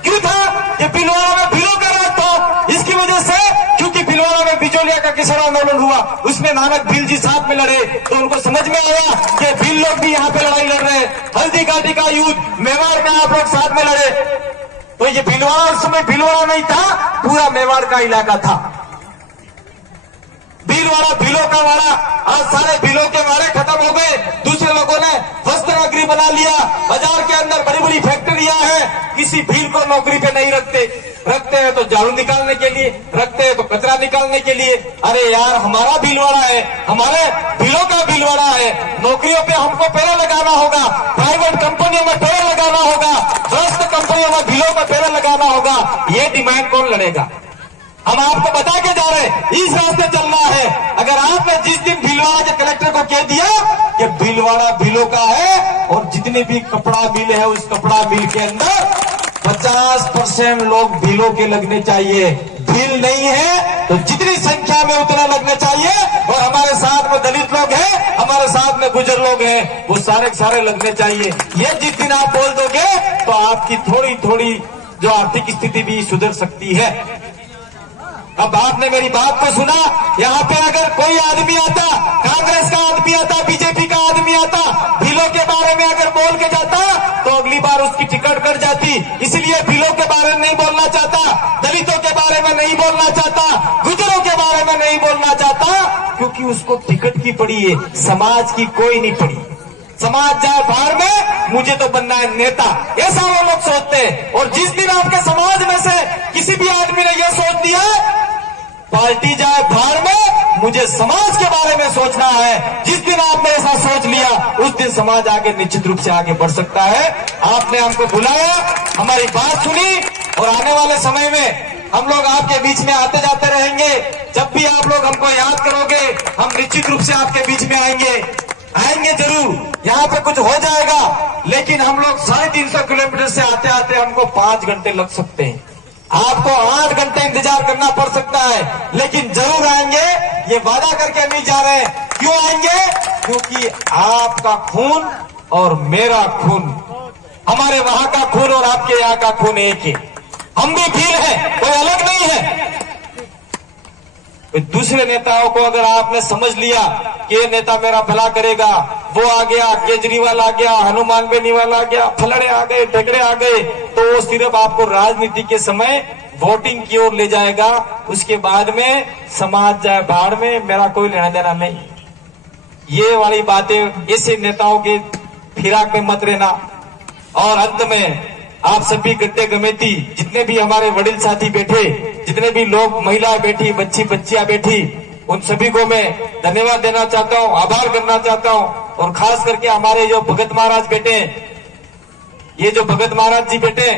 क्यों था? ये भीलवाड़ा में भीलों का राज था। इसकी वजह से क्योंकि भीलवाड़ा में बिचौलिया का किसान आंदोलन हुआ, उसमें नानक भील जी साथ में लड़े, तो उनको समझ में आया कि भील लोग भी यहाँ पे लड़ाई लड़ रहे हैं। हल्दी घाटी का युद्ध, मेवाड़ का आप लोग साथ में लड़े, तो ये भीलवाड़ा उस समय भीलवाड़ा नहीं था, पूरा मेवाड़ का इलाका था। भीलवाड़ा भीलों का वाड़ा, आज सारे भीलों के वाड़े खत्म हो गए। दूसरे लोगों ने वस्त्र नगरी बना लिया, बाजार के अंदर बड़ी बड़ी फैक्ट्रियां हैं। किसी भील को नौकरी पे नहीं रखते हैं तो झाड़ू निकालने के लिए, रखते हैं तो कचरा निकाल निकालने के लिए। अरे यार, हमारा भीलवाड़ा है, हमारे बिलों का भीलवाड़ा है, नौकरियों पे हमको पैरा लगाना होगा, प्राइवेट कंपनियों में पैरा लगाना होगा, ट्रस्ट कंपनियों में बिलों में पैरा लगाना होगा। ये डिमांड कौन लड़ेगा? हम आपको बता के जा रहे हैं, इस रास्ते चलना है। अगर आपने जिस दिन भीलवाड़ा के कलेक्टर को कह दिया कि भीलवाड़ा भीलों का है और जितने भी कपड़ा मिल है उस कपड़ा मिल के अंदर 50% लोग भीलों के लगने चाहिए। भील नहीं है तो जितनी संख्या में उतना लगना चाहिए। और हमारे साथ में दलित लोग हैं, हमारे साथ में गुजर लोग हैं, वो सारे के सारे लगने चाहिए। ये जिस दिन आप बोल दोगे तो आपकी थोड़ी थोड़ी जो आर्थिक स्थिति भी सुधर सकती है। अब आपने मेरी बात को सुना। यहाँ पे अगर कोई आदमी आता, कांग्रेस का आदमी आता, बीजेपी का आदमी आता, भीलों के बारे में अगर बोल के जाता तो अगली बार उसकी टिकट कट जाती। इसलिए भीलों के बारे में नहीं बोलना चाहता, दलितों के बारे में नहीं बोलना चाहता, गुजरों के बारे में नहीं बोलना चाहता, क्योंकि उसको टिकट की पड़ी है, समाज की कोई नहीं पड़ी। समाज जाए बाहर में, मुझे तो बनना है नेता, ऐसा वो लोग सोचते हैं। और जिस दिन आपके समाज में से किसी भी आदमी ने यह सोच दिया पार्टी जाए बाहर में, मुझे समाज के बारे में सोचना है, जिस दिन आपने ऐसा सोच लिया उस दिन समाज आगे निश्चित रूप से आगे बढ़ सकता है। आपने हमको बुलाया, हमारी बात सुनी और आने वाले समय में हम लोग आपके बीच में आते जाते रहेंगे। जब भी आप लोग हमको याद करोगे हम निश्चित रूप से आपके बीच में आएंगे जरूर। यहाँ पे कुछ हो जाएगा, लेकिन हम लोग 350 किलोमीटर से आते आते हमको 5 घंटे लग सकते हैं, आपको 8 घंटे इंतजार करना पड़ सकता है, लेकिन जरूर आएंगे, ये वादा करके नहीं जा रहे। क्यों आएंगे? क्योंकि आपका खून और मेरा खून, हमारे वहां का खून और आपके यहाँ का खून एक ही। हम भी भील हैं, कोई अलग नहीं है। दूसरे नेताओं को अगर आपने समझ लिया कि ये नेता मेरा भला करेगा, वो आ गया, केजरीवाल आ गया, हनुमान बेनीवाल आ गया, फलड़े आ गए, ढेकड़े आ गए, तो वो सिर्फ आपको राजनीति के समय वोटिंग की ओर ले जाएगा। उसके बाद में समाज जाए भाड़ में, मेरा कोई लेना देना नहीं। ये वाली बातें ऐसे नेताओं के फिराक में मत रहना। और अंत में आप सभी गड्ढे गमेती, जितने भी हमारे वडील साथी बैठे, जितने भी लोग, महिलाएं बैठी, बच्चियां बैठी, उन सभी को मैं धन्यवाद देना चाहता हूं, आभार करना चाहता हूं। और खास करके हमारे जो भगत महाराज बैठे, ये जो भगत महाराज जी बैठे,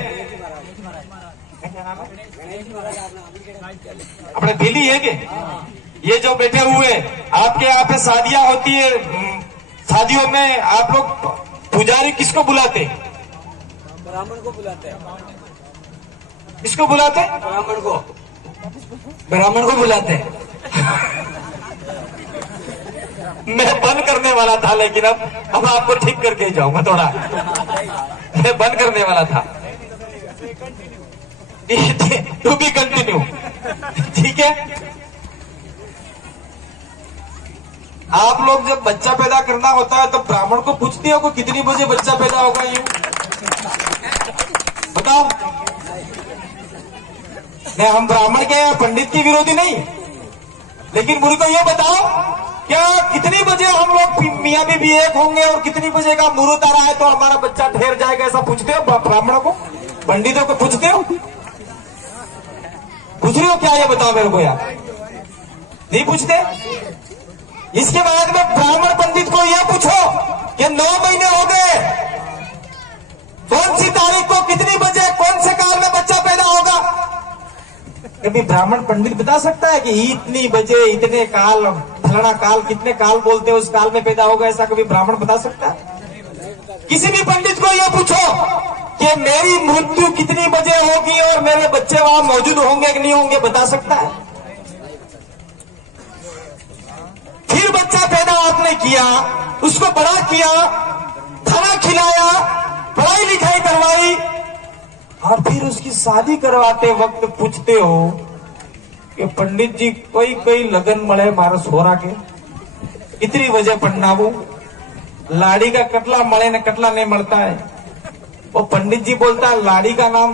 अपने भीली है के ये जो बैठे हुए, आपके यहाँ पे शादियां होती है, शादियों में आप लोग पुजारी किसको बुलाते? ब्राह्मण को बुलाते हैं। किसको बुलाते? ब्राह्मण को। ब्राह्मण को बुलाते हैं। मैं बंद करने वाला था, लेकिन अब आपको ठीक करके जाऊंगा थोड़ा। मैं बंद करने वाला था। टू बी कंटिन्यू, ठीक है। आप लोग जब बच्चा पैदा करना होता है तो ब्राह्मण को पूछते हो कि कितनी बजे बच्चा पैदा होगा, यूं बताओ। नहीं, हम ब्राह्मण के या पंडित के विरोधी नहीं, लेकिन मुझे को ये बताओ, क्या कितनी बजे हम लोग मियाँ बीवी एक होंगे और कितनी बजे का मुहूर्त आ रहा है तो हमारा बच्चा ठहर जाएगा, ऐसा पूछते हो ब्राह्मणों को? पंडितों को पूछते हो? पूछ रहे हो क्या? ये बताओ मेरे को यार, नहीं पूछते? इसके बाद में ब्राह्मण पंडित को यह पूछो कि 9 महीने हो गए, कौन सी तारीख को कितनी बजे कौन से काल में बच्चा पैदा होगा? कभी ब्राह्मण पंडित बता सकता है कि इतनी बजे इतने काल, फलाना काल, कितने काल बोलते हैं उस काल में पैदा होगा, ऐसा कभी ब्राह्मण बता सकता है? किसी भी पंडित को यह पूछो कि मेरी मृत्यु कितनी बजे होगी और मेरे बच्चे वहां मौजूद होंगे कि नहीं होंगे, बता सकता है? फिर बच्चा पैदा आपने किया, उसको बड़ा किया, खाना खिलाया, पढ़ाई लिखाई करवाई, और फिर उसकी शादी करवाते वक्त पूछते हो कि पंडित जी कोई लगन मळे मारा छोरा के, इतनी वजह पढ़नावू, लाड़ी का कटला मळे ने कटला नहीं मरता है। वो पंडित जी बोलता है लाड़ी का नाम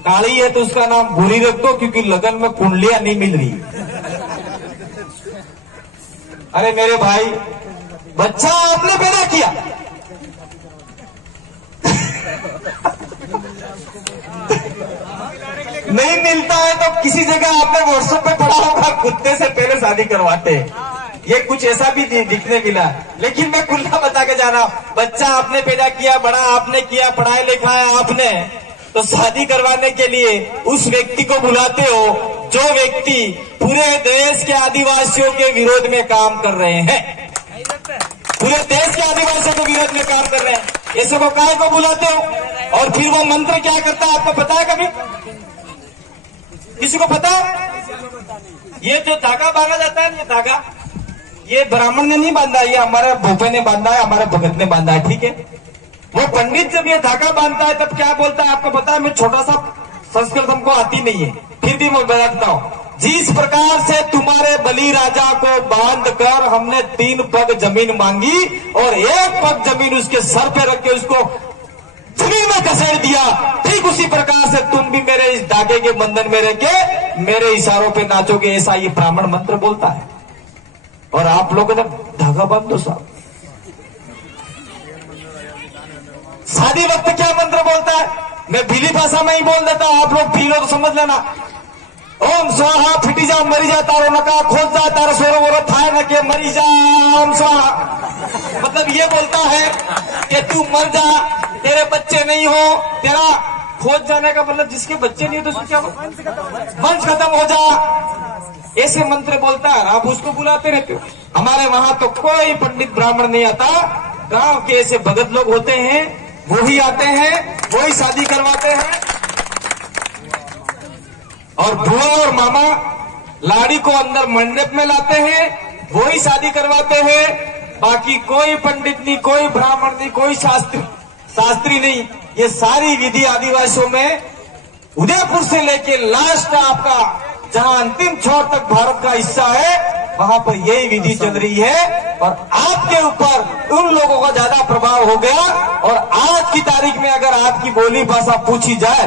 काली है तो उसका नाम भूरी रख दो, क्योंकि लगन में कुंडलियां नहीं मिल रही। अरे मेरे भाई, बच्चा आपने पैदा किया, नहीं मिलता है तो किसी जगह आपने व्हाट्सएप पे पढ़ा होगा, कुत्ते से पहले शादी करवाते हैं। ये कुछ ऐसा भी दिखने मिला। लेकिन मैं खुला बता के जा रहा हूँ, बच्चा आपने पैदा किया, बड़ा आपने किया, पढ़ाई लिखाया आपने, तो शादी करवाने के लिए उस व्यक्ति को बुलाते हो जो व्यक्ति पूरे देश के आदिवासियों के विरोध में काम कर रहे हैं, पूरे देश के आदिवासियों के विरोध में काम कर रहे हैं। ऐसे को काय को बुलाते हो? और फिर वो मंत्र क्या करता है आपको पता है? कभी किसी को पता है? ये जो धागा बांधा जाता है, ये धागा ये ब्राह्मण ने नहीं बांधा, ये हमारे भूपे ने बांधा है, हमारे भगत ने बांधा है, ठीक है। वो पंडित जब ये धागा बांधता है तब क्या बोलता है आपको पता है? मैं छोटा सा संस्कृत हमको आती नहीं है, फिर भी मैं बताता हूँ। जिस प्रकार से तुम्हारे बलि राजा को बांध कर हमने 3 पग जमीन मांगी और 1 पग जमीन उसके सर पे रख के उसको जमीन में घसेड़ दिया, ठीक उसी प्रकार से तुम भी मेरे इस धागे के बंधन में रह के मेरे इशारों पे नाचोगे, ऐसा ये ब्राह्मण मंत्र बोलता है। और आप लोग जब धागा बांध दो साहब, शादी वक्त क्या मंत्र बोलता है? मैं भीली भाषा में ही बोल देता हूं, आप लोग भीलो तो समझ लेना। ओम स्वाहा, फिटी जा मरी जा, तारो नका खोज जा, तारो सोरो वोरो थाय न के मरी जा, ओम स्वाहा। मतलब ये बोलता है कि तू मर जा, तेरे बच्चे नहीं हो, तेरा खोज जाने का मतलब जिसके बच्चे नहीं हो तो क्या वंश खत्म हो जा, ऐसे मंत्र बोलता है। आप उसको बुलाते रहते हो। हमारे वहां तो कोई पंडित ब्राह्मण नहीं आता, गांव के ऐसे भगत लोग होते हैं, वो ही आते हैं, वो ही शादी करवाते हैं। और बुआ और मामा लाड़ी को अंदर मंडप में लाते हैं, वो ही शादी करवाते हैं। बाकी कोई पंडित नहीं, कोई ब्राह्मण नहीं, कोई शास्त्री नहीं। ये सारी विधि आदिवासियों में उदयपुर से लेके लास्ट आपका जहां अंतिम छोर तक भारत का हिस्सा है, वहां पर यही विधि चल रही है। और आपके ऊपर उन लोगों का ज्यादा प्रभाव हो गया। और आज की तारीख में अगर आपकी बोली भाषा पूछी जाए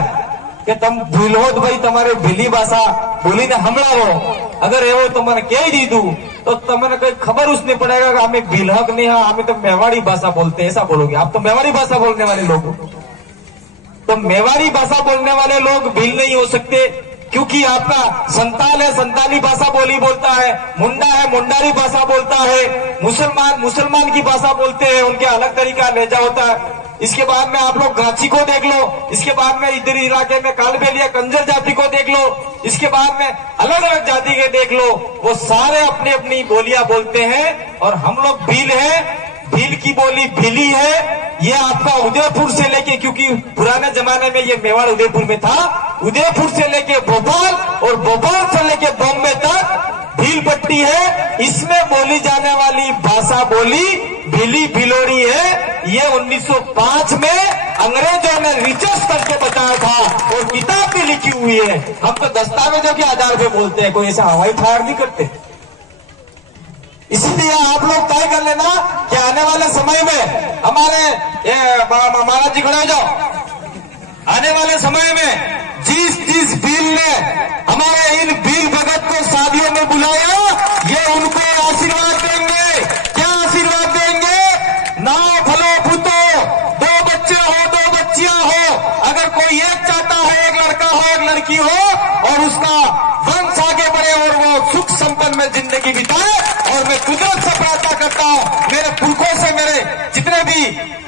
कि तुम भूलो भाई तुम्हारे भीली भाषा बोली ने हमला अगर एवो तुम्हारे कह दी दू तो तुम्हें कोई खबर उसने पड़ेगा कि हमें भीलहक नहीं है, हमें तो मेवाड़ी भाषा बोलते हैं, ऐसा बोलोगे। आप तो मेवाड़ी भाषा बोलने वाले लोग हो, तो मेवाड़ी भाषा बोलने वाले लोग भील नहीं हो सकते, क्योंकि आपका संताल है, संताली भाषा बोली बोलता है, मुंडा है, मुंडारी भाषा बोलता है, मुसलमान की भाषा बोलते हैं, उनके अलग तरीका लहजा होता है। इसके बाद में आप लोग गांची को देख लो, इसके बाद में इधर इलाके में कालबेलिया कंजर जाति को देख लो, इसके बाद में अलग अलग जाति के देख लो, वो सारे अपनी अपनी बोलियां बोलते हैं। और हम लोग भील हैं, भील की बोली भीली है। ये आपका उदयपुर से लेके, क्योंकि पुराने जमाने में ये मेवाड़ उदयपुर में था, उदयपुर से लेके भोपाल और भोपाल से लेके बॉम्बे तक भील पट्टी है। इसमें बोली जाने वाली भाषा बोली भीली भिलोड़ी है। ये 1905 में अंग्रेजों ने रिसर्च करके बताया था और किताब भी लिखी हुई है। हम तो दस्तावेजों के आधार पे बोलते हैं, कोई ऐसा हवाई फायर नहीं करते। इसलिए आप लोग तय कर लेना कि आने वाले समय में हमारा जी खड़ा हो जाओ, आने वाले समय में जिस भील ने हमारे इन भील भगत को शादियों में बुलाया, ये उनको आशीर्वाद देंगे। क्या आशीर्वाद देंगे? नाव फलो फूतो, 2 बच्चे हो, 2 बच्चियां हो। अगर कोई एक चाहता है, एक लड़का हो, एक लड़की हो, और उसका वंश आगे बढ़े और वो सुख संपन्न में जिंदगी बिताए। और मैं कुदरत से प्रार्थना करता हूं, मेरे पुरखों से, मेरे जितने भी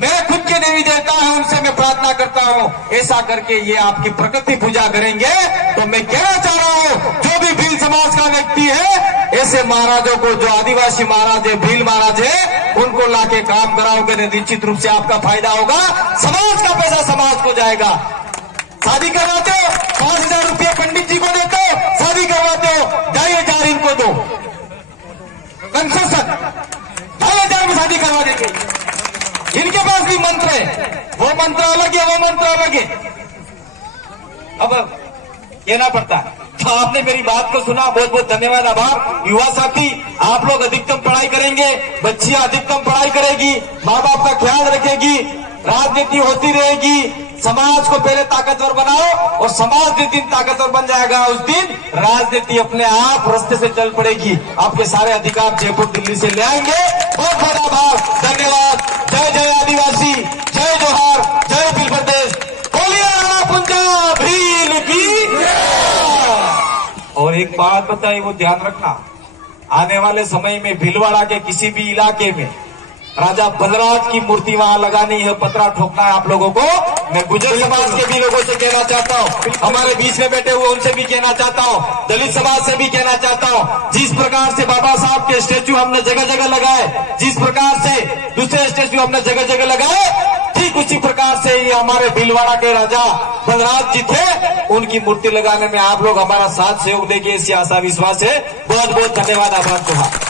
मेरे खुद के देवी देवता है, उनसे मैं प्रार्थना करता हूं, ऐसा करके ये आपकी प्रकृति पूजा करेंगे। तो मैं कहना चाह रहा हूं, जो भी भील समाज का व्यक्ति है, ऐसे महाराजों को, जो आदिवासी महाराज है, भील महाराज है, उनको लाके काम कराओगे, निश्चित रूप से आपका फायदा होगा। समाज का पैसा समाज को जाएगा। शादी करवाते हो, 5000 रुपये पंडित जी को देते हो, शादी करवाते हो, 2500 इनको दो, कंसेशन 2500 में शादी करवा देंगे। इनके पास भी मंत्र है, वो मंत्र अलग है, वो मंत्र अलग है। अब कहना पड़ता है। तो आपने मेरी बात को सुना, बहुत बहुत धन्यवाद, आभार। युवा साथी, आप लोग अधिकतम पढ़ाई करेंगे, बच्चियां अधिकतम पढ़ाई करेगी, माँ बाप का ख्याल रखेगी, राजनीति होती रहेगी। समाज को पहले ताकतवर बनाओ, और समाज जिस दिन ताकतवर बन जाएगा उस दिन राजनीति अपने आप रास्ते से चल पड़ेगी। आपके सारे अधिकार जयपुर दिल्ली से ले आएंगे। बहुत बहुत आभार, धन्यवाद। जय जय आदिवासी, जय जोहार, जय भील प्रदेश। बोलिए राणा पुंजा। भील की। और एक बात बताई, वो ध्यान रखना, आने वाले समय में भीलवाड़ा के किसी भी इलाके में राजा बलराज की मूर्ति वहां लगानी है, पतरा ठोकना है आप लोगों को। मैं गुजर समाज के भी लोगों से कहना चाहता हूँ, हमारे बीच में बैठे हुए उनसे भी कहना चाहता हूँ, दलित समाज से भी कहना चाहता हूँ, जिस प्रकार से बाबा साहब के स्टेचू हमने जगह जगह लगाए, जिस प्रकार से दूसरे स्टेचू हमने जगह जगह लगाए, ठीक उसी प्रकार से ये हमारे भीलवाड़ा के राजा बलराज जी थे, उनकी मूर्ति लगाने में आप लोग हमारा साथ सहयोग देंगे, इसी आशा विश्वास है। बहुत बहुत धन्यवाद, आभार तुहार।